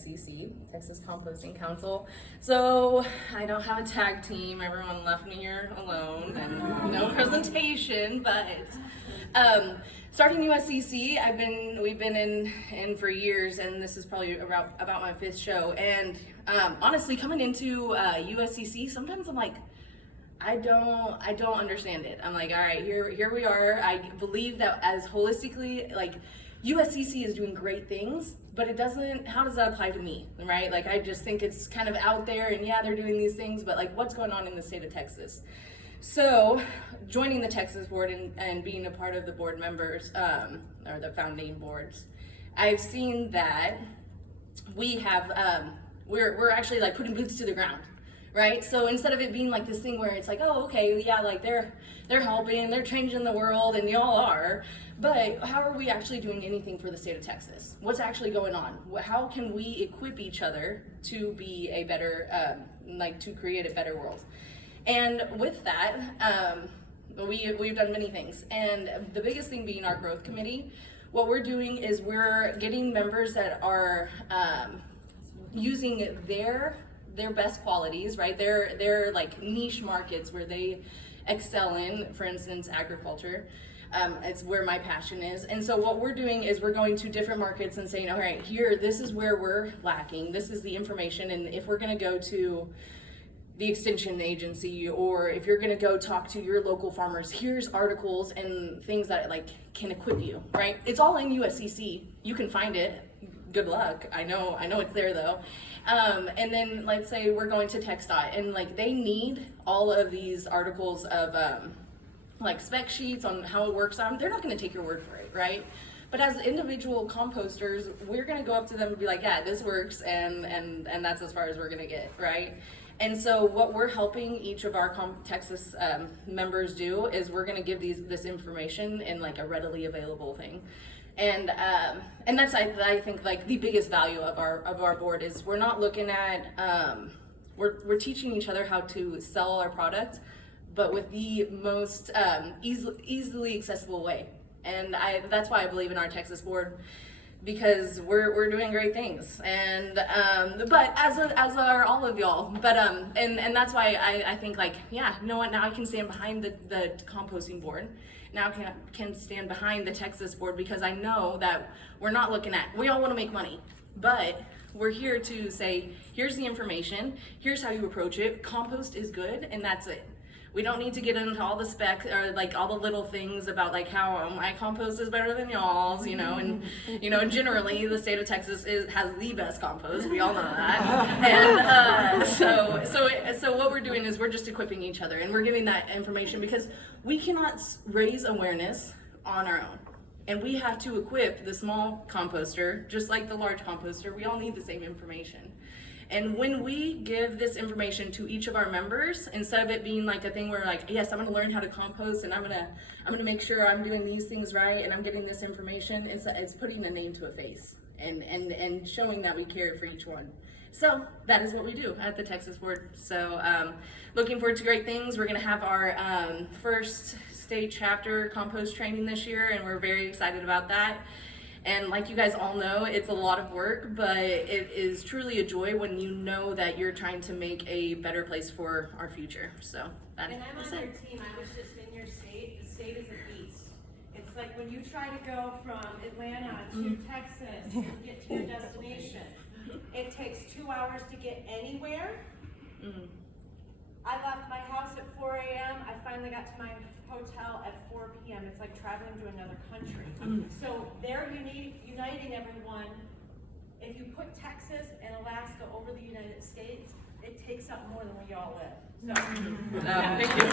TXCC, Texas Composting Council. So I don't have a tag team. Everyone left me here alone and no presentation, but starting USCC, we've been in for years, and this is probably about my 5th show. And honestly, coming into USCC, sometimes I'm like, I don't understand it. I'm like, all right, here we are. I believe that as holistically, like, USCC is doing great things, but how does that apply to me, right? Like, I just think it's kind of out there, and yeah, they're doing these things, but like, what's going on in the state of Texas? So joining the Texas board and being a part of the board members, or the founding boards, I've seen that we have, we're actually like putting boots to the ground, right? So instead of it being like this thing where it's like, oh, okay, yeah, like they're helping, they're changing the world, and y'all are, but how are we actually doing anything for the state of Texas? What's actually going on? How can we equip each other to be a better, to create a better world? And with that, we've done many things. And the biggest thing being our growth committee, what we're doing is we're getting members that are using their best qualities, right? They're like niche markets where they excel in, for instance, agriculture. It's where my passion is. And so what we're doing is we're going to different markets and saying, all right, this is where we're lacking. This is the information. And if we're going to go to the extension agency, or if you're going to go talk to your local farmers, here's articles and things that like can equip you, right? It's all in USCC. You can find it. Good luck. I know it's there though. And then let's say we're going to TxDOT, and like they need all of these articles of like spec sheets on how it works. They're not going to take your word for it, right? But as individual composters, we're going to go up to them and be like, yeah, this works, and that's as far as we're going to get, right? And so what we're helping each of our Texas members do is we're going to give this information in like a readily available thing. And that's I think like the biggest value of our board is we're not looking at we're teaching each other how to sell our product, but with the most easily accessible way. And that's why I believe in our Texas board, because we're doing great things. And but as are all of y'all. But and that's why I think like, yeah, you know what, now I can stand behind the composting board. Now I can stand behind the Texas board, because I know that we're not looking at, we all want to make money, but we're here to say, here's the information, here's how you approach it, compost is good, and that's it. We don't need to get into all the specs or like all the little things about like how my compost is better than y'all's, and generally the state of Texas has the best compost. We all know that. And so what we're doing is we're just equipping each other, and we're giving that information because we cannot raise awareness on our own. And we have to equip the small composter, just like the large composter. We all need the same information. And when we give this information to each of our members, instead of it being like a thing where like, yes, I'm gonna learn how to compost, and I'm gonna make sure I'm doing these things right, and I'm getting this information, it's putting a name to a face and showing that we care for each one. So that is what we do at the Texas board. So looking forward to great things. We're gonna have our first state chapter compost training this year, and we're very excited about that. And like you guys all know, it's a lot of work, but it is truly a joy when you know that you're trying to make a better place for our future. So that is it. And I'm on your team. I was just in your state. The state is a beast. It's like when you try to go from Atlanta to Texas to get to your destination, it takes 2 hours to get anywhere. I left my house at 4 a.m. I finally got to my hotel at 4 p.m. It's like traveling to another country. So they're uniting everyone. If you put Texas and Alaska over the United States, it takes up more than we all live. So, thank you.